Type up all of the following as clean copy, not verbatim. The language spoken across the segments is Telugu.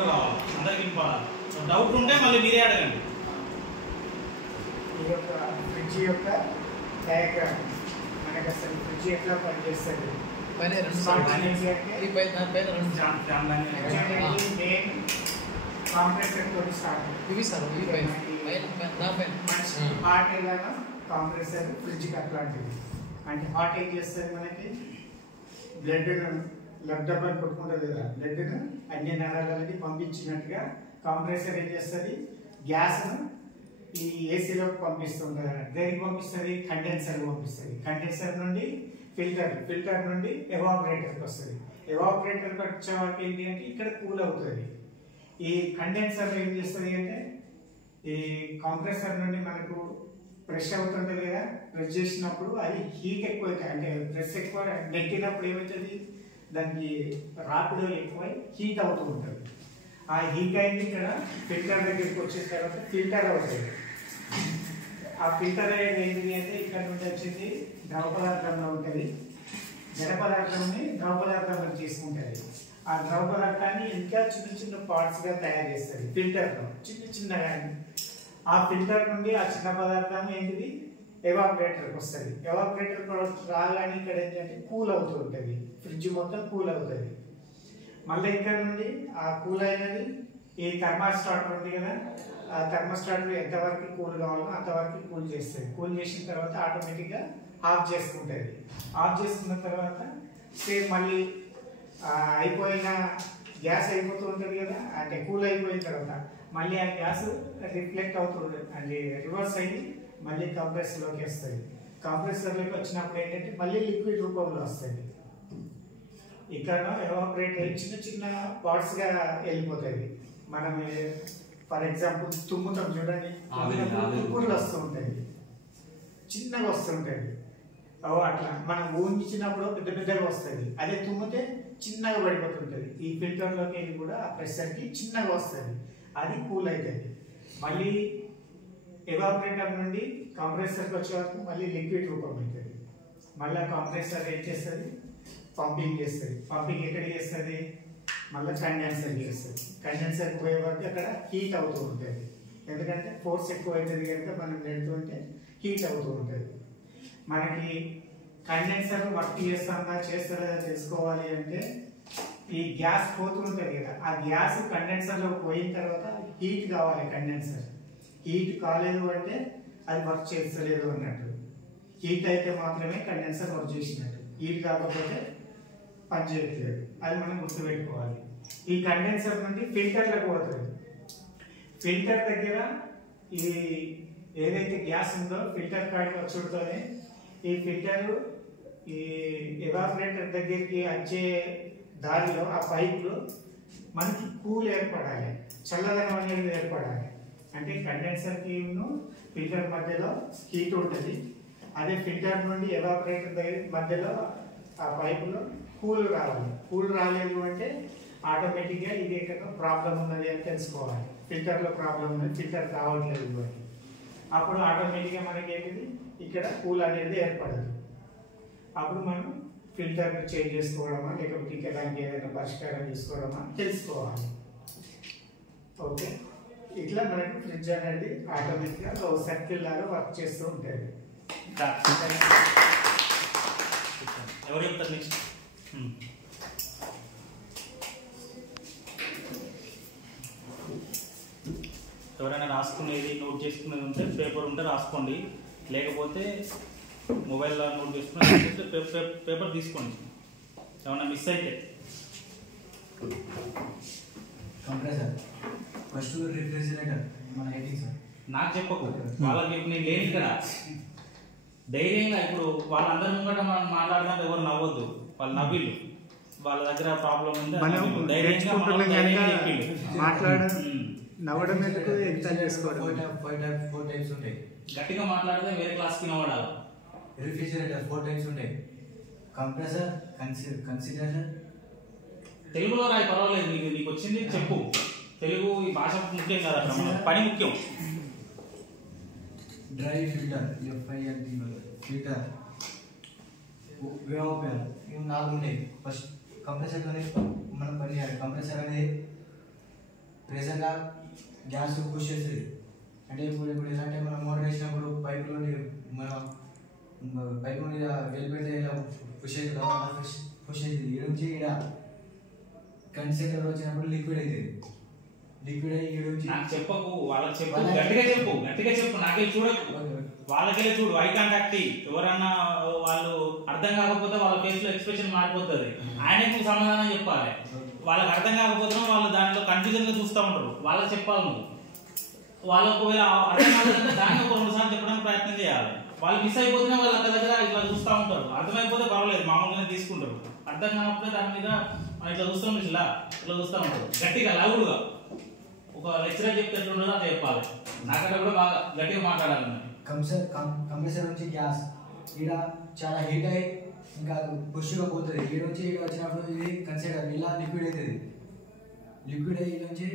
అందరికి డౌట్ ఉంటే మళ్ళీ మీరే అడగండి. ఈ యొక్క ఫ్రిడ్జ్ యొక్క డయాగ్రామ్ మనకి అసలు ఫ్రిడ్జ్ ఎట్లా పనిచేస్తుంది కాంప్రెసర్ తోటి స్టార్ట్ హాట్ ఎలాగా కాంప్రెసర్ ఫ్రిడ్జ్కి అట్లాంటిది. అంటే హాట్ ఏం చేస్తుంది మనకి బ్లడ్ లబ్డబ్బని కొట్టుకుంటుంది కదా, బ్లడ్ను అన్ని నరాలకి పంపించినట్టుగా కాంప్రెసర్ ఏం చేస్తుంది గ్యాస్ను ఈ ఏసీలోకి పంపిస్తుంటుంది. దేనికి పంపిస్తుంది? కండెన్సర్కి పంపిస్తుంది. కండెన్సర్ నుండి ఫిల్టర్ నుండి ఎవాపరేటర్కి వస్తుంది. ఎవాపరేటర్కి వచ్చే వాళ్ళకి ఏంటి అంటే ఇక్కడ కూల్ అవుతుంది. ఈ కండెన్సర్ ఏం చేస్తుంది అంటే ఈ కంప్రెసర్ నుండి మనకు ప్రెష్ అవుతుంటుంది కదా, ప్రెస్ చేసినప్పుడు అది హీట్ ఎక్కువ అవుతుంది. అంటే ప్రెస్ ఎక్కువ నెట్టినప్పుడు ఏమవుతుంది, దానికి రాపిడో ఎక్కువై హీట్ అవుతూ ఉంటుంది. ఆ హీట్ అయింది ఇక్కడ ఫిల్టర్ దగ్గరికి వచ్చిన తర్వాత ఫిల్టర్ అవుతుంది. ఆ ఫిల్టర్ అనేది ఏంటి అంటే ఇక్కడ నుండి వచ్చింది ద్రవ పదార్థంలో ఉంటుంది. జడ పదార్థాన్ని ద్రవ పదార్థంలో తీసుకుంటుంది. ఆ ద్రవ పదార్థాన్ని ఇంకా చిన్న చిన్న పార్ట్స్గా తయారు చేస్తుంది ఫిల్టర్లో, చిన్న చిన్నగా. ఆ ఫిల్టర్ నుండి ఆ చిన్న పదార్థం ఏంటిది ఎవాపరేటర్కి వస్తుంది. ఎవాపరేటర్ రాగానే ఇక్కడ ఏంటంటే కూల్ అవుతూ ఉంటుంది, ఫ్రిడ్జ్ మొత్తం కూల్ అవుతుంది. మళ్ళీ ఇక్కడ నుండి ఆ కూల్ అయినది ఈ థర్మాస్టాటర్ ఉంది కదా, ఆ థర్మాస్టాటర్ ఎంతవరకు కూల్ కావాలో అంతవరకు కూల్ చేస్తుంది. కూల్ చేసిన తర్వాత ఆటోమేటిక్గా ఆఫ్ చేసుకుంటుంది. ఆఫ్ చేసుకున్న తర్వాత సేమ్ మళ్ళీ అయిపోయిన గ్యాస్ అయిపోతూ ఉంటుంది కదా, అంటే కూల్ అయిపోయిన తర్వాత మళ్ళీ ఆ గ్యాస్ రిఫ్లెక్ట్ అవుతుంది, అంటే రివర్స్ అయ్యి మళ్ళీ కంప్రెసర్లోకి వస్తుంది. కంప్రెసర్లోకి వచ్చినప్పుడు ఏంటంటే మళ్ళీ లిక్విడ్ రూపంలో వస్తుంది. ఇక్కడ ఎవాపరేట్ అయ్యి చిన్న చిన్న పార్ట్స్గా వెళ్ళిపోతుంది. మనం ఫర్ ఎగ్జాంపుల్ తుమ్ముతాం చూడండి, తుమ్ములు వస్తూ ఉంటుంది, చిన్నగా వస్తుంటుంది. అట్లా మనం ఊహించినప్పుడు పెద్ద పెద్దగా వస్తుంది. అదే తుమ్మితే చిన్నగా పడిపోతుంటుంది. ఈ ఫిల్టర్లోకి వెళ్ళి కూడా ఆ ప్రెషర్కి చిన్నగా వస్తుంది, అది కూల్ అవుతుంది. మళ్ళీ ఎవాపరేటర్ నుండి కంప్రెసర్కి వచ్చే వరకు మళ్ళీ లిక్విడ్ రూపం అవుతుంది. మళ్ళీ కంప్రెసర్ ఏం చేస్తుంది, పంపింగ్ చేస్తుంది. పంపింగ్ ఎక్కడ చేస్తుంది, మళ్ళీ కండెన్సర్ చేస్తుంది. కండెన్సర్ పోయే వరకు అక్కడ హీట్ అవుతూ ఉంటుంది. ఎందుకంటే ఫోర్స్ ఎక్కువ అవుతుంది కనుక మనం నెడుతుంటే హీట్ అవుతూ ఉంటుంది. మనకి కండెన్సర్ వర్క్ చేస్తుందా చేస్తుందా తెలుసుకోవాలి అంటే ఈ గ్యాస్ పోతుంటుంది కదా, ఆ గ్యాస్ కండెన్సర్లో పోయిన తర్వాత హీట్ కావాలి. కండెన్సర్ హీట్ కాలేదు అంటే అది వర్క్ చేస్తలేదు అన్నట్టు. హీట్ అయితే మాత్రమే కండెన్సర్ వర్క్ చేసినట్టు, హీట్ కాకపోతే పని చేయట్లేదు. అది మనం గుర్తుపెట్టుకోవాలి. ఈ కండెన్సర్ నుండి ఫిల్టర్లకు పోతుంది. ఫిల్టర్ దగ్గర ఈ ఏదైతే గ్యాస్ ఉందో ఫిల్టర్ కాడికి వచ్చుడుతోనే ఈ ఫిల్టర్ ఈ ఎవాపరేటర్ దగ్గరికి వచ్చే దారిలో ఆ పైపులో మనకి కూల్ ఏర్పడాలి, చల్లదనం అనేది ఏర్పడాలి. అంటే కండెన్సర్కి ఫిల్టర్ మధ్యలో హీట్ ఉంటుంది. అదే ఫిల్టర్ నుండి ఎవాపరేటర్ దగ్గర మధ్యలో ఆ పైపులో కూల్ రావాలి. కూల్ రాలేదు అంటే ఆటోమేటిక్గా ఇది ఎక్కడ ప్రాబ్లం ఉన్నది అని తెలుసుకోవాలి. ఫిల్టర్లో ప్రాబ్లం ఉన్నది, ఫిల్టర్ రావట్లేదు అని. అప్పుడు ఆటోమేటిక్గా మనకి ఏంటిది ఇక్కడ కూల్ అనేది ఏర్పడదు. అప్పుడు మనం ఫిల్టర్ చేంజ్ చేసుకోవడమా లేకపోతే ఇంకా దానికి ఏదైనా పరిష్కారం చేసుకోవడమా తెలుసుకోవాలి. ఓకే, ఇట్లా మనకు ఫ్రిడ్జ్ అనేది ఆటోమేటిక్గా ఒక సర్కిల్ లాగా వర్క్ చేస్తూ ఉంటుంది. ఎవరు చెప్తారు నెక్స్ట్? ఎవరైనా రాసుకునేది నోట్ చేసుకునేది ఉంటే పేపర్ ఉంటే రాసుకోండి, లేకపోతే మొబైల్లో నోట్ చేసుకుని పేపర్ తీసుకోండి ఏమన్నా మిస్ అయితే. కంప్రెసర్ ఫస్ట్ రిఫ్రిజిరేటర్ మన హెడ్డింగ్ సార్ నాకు చెప్పకు, వాళ్ళకి నేను లేని ఇక్కడ ధైర్యంగా. ఇప్పుడు వాళ్ళందరి ముంగట మనం మాట్లాడడానికి ఎవరు నవ్వద్దు, వాళ్ళు నవ్విళ్ళు, వాళ్ళ దగ్గర ప్రాబ్లం ఉంది ధైర్యంగా నవ్వడం ఎందుకు ఎగ్జామ్ చేసుకోవడం. 4 టైప్స్ ఉంటాయి. గట్టిగా మాట్లాడితే వేరే క్లాస్కి నవ్వడాలి. రిఫ్రిజిరేటర్ 4 టైప్స్ ఉంటాయి. కంప్రెసర్, కన్సిడరేటర్. తెలుగులో రాయి పర్వాలేదు, నీకు వచ్చింది చెప్పు. తెలుగు ఈ భాష ముఖ్యం కాదు, అక్కడ మన పని ముఖ్యం. డ్రై ఫిల్టర్, ఫిల్టర్, వేవపేర్, ఇవి 4 ఉన్నాయి. ఫస్ట్ కంప్రెసర్ అనేది మనం పని చేయాలి. కంప్రెసర్ అనేది ప్రెషర్గా గ్యాస్ పుష్ చేస్తుంది. అంటే ఇప్పుడు ఎలా అంటే మనం మోటార్ వేసినప్పుడు పైపులో మనం పైపు మీద వెళ్ళిపెడితే ఇలా పుష్ అవుతుంది కదా, పుష్ అవుతుంది. ఈ నుంచి ఇక్కడ కన్సెంటర్ వచ్చినప్పుడు లిక్విడ్ అవుతుంది. లిక్విడ్ అయ్యి ఈ నుంచి నాకు చెప్పకు, వాళ్ళకి చెప్పు, గట్టిగా చెప్పు, గట్టిగా చెప్పు, నాకే చూడకు, వాళ్ళకెళ్ళి చూడు, ఐ కాంటాక్ట్. ఎవరన్నా వాళ్ళు అర్థం కాకపోతే వాళ్ళ ఫేస్ లో ఎక్స్ప్రెషన్ మారిపోతుంది. ఆయనకు సమాధానం చెప్పాలి. వాళ్ళకి అర్థం కాకపోతే వాళ్ళు దాంట్లో కన్ఫ్యూజన్ గా చూస్తూ ఉంటారు. వాళ్ళకి చెప్పాలి నువ్వు. వాళ్ళు ఒకవేళ అర్థం కాకపోతే దాన్ని ఒక 2 సార్లు చెప్పడానికి ప్రయత్నం చేయాలి. వాళ్ళు మిస్ అయిపోతేనే వాళ్ళు అంత దగ్గర ఇట్లా చూస్తూ ఉంటారు. అర్థమైపోతే పర్వాలేదు, మామూలుగానే తీసుకుంటారు. అర్థం కాకపోతే దాని మీద ఇట్లా చూస్తాం, ఇట్లా చూస్తూ ఉంటారు. గట్టిగా లౌడ్గా ఒక లెక్చరర్ చెప్తే ఎట్లుంటుందో అది చెప్పాలి. నాకంటే కూడా బాగా గట్టిగా మాట్లాడాలి. కంప్రెసర్ నుంచి గ్యాస్ ఇక్కడ చాలా హీట్ అయ్యి ఇంకా పుష్గా పోతుంది. ఈ నుంచి ఇక్కడ వచ్చినప్పుడు ఇది కన్సిడర్ ఇలా లిక్విడ్ అవుతుంది. లిక్విడ్ అయ్యి నుంచి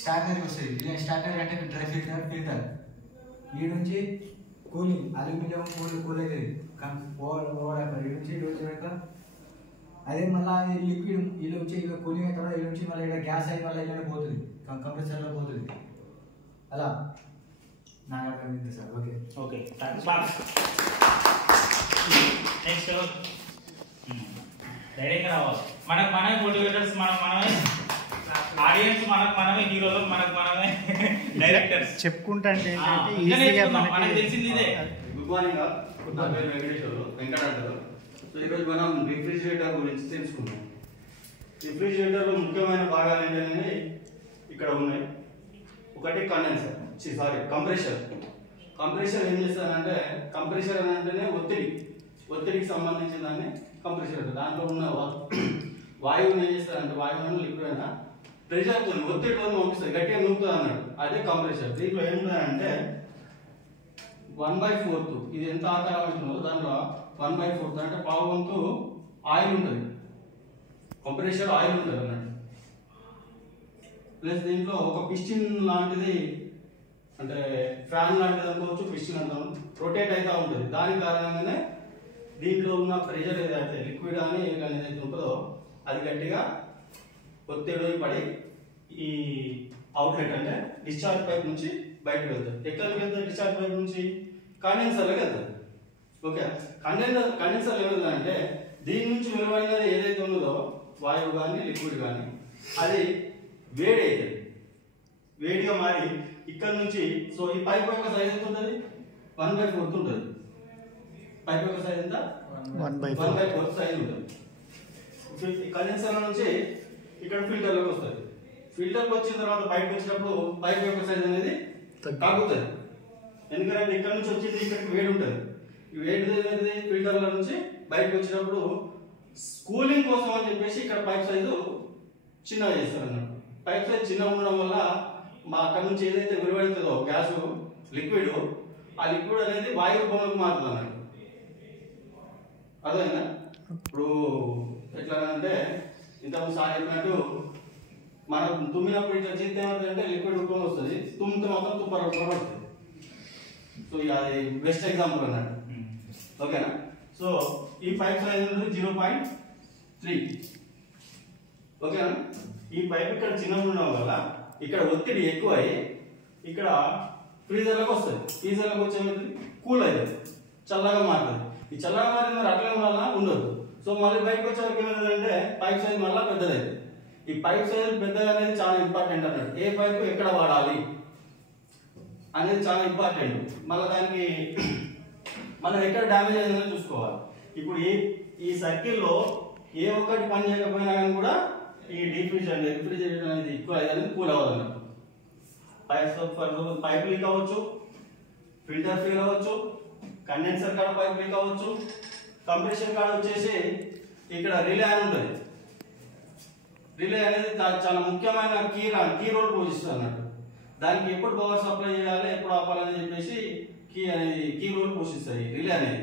స్టార్టర్ వస్తుంది. ఇలా స్టార్టర్ అంటే డ్రై ఫిల్టర్. ఈ నుంచి కూలింగ్ అల్యూమినియం కూల్ అవుతుంది. ఈ నుంచి వచ్చినాక అదే మళ్ళీ లిక్విడ్ ఇలా వచ్చి ఇక కూలింగ్ అయిన తర్వాత ఇలా నుంచి మళ్ళీ ఇక్కడ గ్యాస్ అయ్యి మళ్ళీ ఇలానే పోతుంది, కంప్రెసర్లో పోతుంది. అలా నాకు అర్థమైంది సార్. ఓకే ఓకే నెక్స్ట్ ధైర్యంగా రావాలి. మనమే మోటివేటర్స్, మనమే ఆడియన్స్, మనమే హీరోలు, మనమే డైరెక్టర్స్. చెప్పుకుంటా అంటే మనకు తెలిసింది ఇదే. గుడ్ మార్నింగ్, నా పేరు వెంకటేశ్వర్లు, వెంకట అంటారు. సో ఈరోజు మనం రిఫ్రిజిరేటర్ గురించి తెలుసుకున్నాం. రిఫ్రిజిరేటర్లో ముఖ్యమైన భాగాలు ఏంటనేది ఇక్కడ ఉన్నాయి. ఒకటి కండెన్సర్, కంప్రెషర్. కంప్రెషర్ ఏం చేస్తారంటే, కంప్రెషర్ అని అంటేనే ఒత్తిడికి సంబంధించిన దాన్ని కంప్రెషర్. దాంట్లో ఉన్న వాయువుని ఏం చేస్తారంటే, వాయువుని లిక్విడ్ అయినా ప్రెషర్తో ఒత్తిడితో పంపిస్తుంది, గట్టిగా నూపుతుంది అన్నాడు. అదే కంప్రెషర్. దీంట్లో ఏముంటుందంటే 1/4 ఇది ఎంత ఆకారం అవుతుందో దాంట్లో 1/4 అంటే పావు వంతు ఆయిల్ ఉంటుంది. కంప్రెషర్ ఆయిల్ ఉంటుంది అన్నట్టు. ప్లస్ దీంట్లో ఒక పిస్టిన్ లాంటిది, అంటే ఫ్యాన్ లాంటిది అనుకోవచ్చు, పిస్టిన్ అంటాం, రొటేట్ అవుతూ ఉంటుంది. దాని కారణంగానే దీంట్లో ఉన్న ప్రెషర్ ఏదైతే లిక్విడ్ కానీ ఏదైతే ఉంటుందో అది గట్టిగా ఒత్తిడి పడి ఈ అవుట్లెట్ అంటే డిశ్చార్జ్ పైప్ నుంచి బయటకు వెళ్తుంది. ఎక్కడికి వెళ్తుంది? డిశ్చార్జ్ పైప్ నుంచి కండెన్సర్లోకి వెళ్తుంది. ఓకే, కండెన్సర్ ఏమవుతుందంటే దీని నుంచి వెలువడినది ఏదైతే ఉన్నదో వాయువు కానీ లిక్విడ్ కానీ అది వేడి అవుతుంది. వేడిగా మారి ఇక్కడ నుంచి, సో ఈ పైప్ యొక్క సైజ్ ఎంత ఉంటుంది? 1/4 ఉంటుంది. పైప్ యొక్క సైజ్ ఎంత? 1/4 సైజ్ ఉంటుంది. కండెన్సర్ నుంచి ఇక్కడ ఫిల్టర్లోకి వస్తుంది. ఫిల్టర్కి వచ్చిన తర్వాత బయటకు వచ్చినప్పుడు పైప్ యొక్క సైజ్ అనేది తగ్గుతుంది. ఎందుకంటే ఇక్కడ నుంచి వచ్చింది ఇక్కడికి వేడి ఉంటుంది. ఈ వేడి అనేది ఫిల్టర్ల నుంచి బయటకు వచ్చినప్పుడు కూలింగ్ కోసం అని చెప్పేసి ఇక్కడ పైప్ సైజు చిన్నగా చేస్తారు అన్నట్టు. పైప్ సైజ్ చిన్నగా ఉండడం వల్ల అక్కడ నుంచి ఏదైతే వెలువడుతుందో గ్యాస్ లిక్విడ్, ఆ లిక్విడ్ అనేది వాయు రూపంలోకి మారుతుంది అన్నట్టు. అదేనా? ఇప్పుడు ఎట్లా అంటే ఇంతకు సార్ చెప్పినట్టు మనం తుమ్మినప్పుడు ఇట్లా చేస్తే ఏమవుతుందంటే లిక్విడ్ రూపంలో వస్తుంది, తుమ్మితే మొత్తం తుప్ప రూపంలో వస్తుంది. సో అది బెస్ట్ ఎగ్జాంపుల్ అన్నట్టు. ఓకేనా? సో ఈ పైప్ సైజ్ అనేది 0.3. ఓకేనా? ఈ పైప్ ఇక్కడ చిన్నగా ఉండడం వల్ల ఇక్కడ ఒత్తిడి ఎక్కువ అయ్యి ఇక్కడ ఫ్రీజర్లకు వస్తుంది. ఫ్రీజర్లకు వచ్చేది కూల్ అవుతుంది, చల్లగా మారుతుంది. ఈ చల్లగా మారిన అట్లే ఉండాలా? ఉండదు. సో మళ్ళీ బయటకు వచ్చేవరకు ఏమైందంటే పైప్ సైజ్ మళ్ళీ పెద్దదైంది. ఈ పైప్ సైజ్ పెద్దగా అనేది చాలా ఇంపార్టెంట్ అన్నట్టు. ఏ పైపు ఎక్కడ వాడాలి అనేది చాలా ఇంపార్టెంట్. మళ్ళీ దానికి మనం ఎక్కడ డ్యామేజ్ అయిందని చూసుకోవాలి. ఇప్పుడు ఈ సర్కిల్లో ఏ ఒక్కటి పని చేయకపోయినా కానీ కూడా ఈ రిఫ్రిజిరేటర్ అనేది ఎక్కువ అనేది కూల్ అవ్వాలన్నట్టు. పైప్ లీక్ అవ్వచ్చు, ఫిల్టర్ ఫెయిల్ అవ్వచ్చు, కండెన్సర్ కాడ పైప్ లీక్ అవ్వచ్చు, కంప్రెషర్ కాడ వచ్చేసి ఇక్కడ రిలే అని ఉంటుంది. రిలే అనేది చాలా ముఖ్యమైన కీ రోల్ పోషిస్తుంది అన్నట్టు. దానికి ఎప్పుడు పవర్ సప్లై చేయాలి, ఎప్పుడు ఆపాలని చెప్పేసి కీ రోల్ పోషిస్తుంది రిలే అనేది.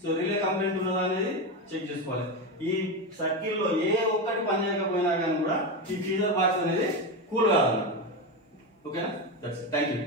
సో రిలే కంప్లైంట్ ఉన్నదా అనేది చెక్ చేసుకోవాలి. ఈ సర్కిల్లో ఏ ఒక్కటి పని చేయకపోయినా కానీ కూడా ఈ ఫ్రీజర్ బాక్స్ అనేది కూల్ కావాలన్నట్టు. ఓకేనా? That's it. Thank you.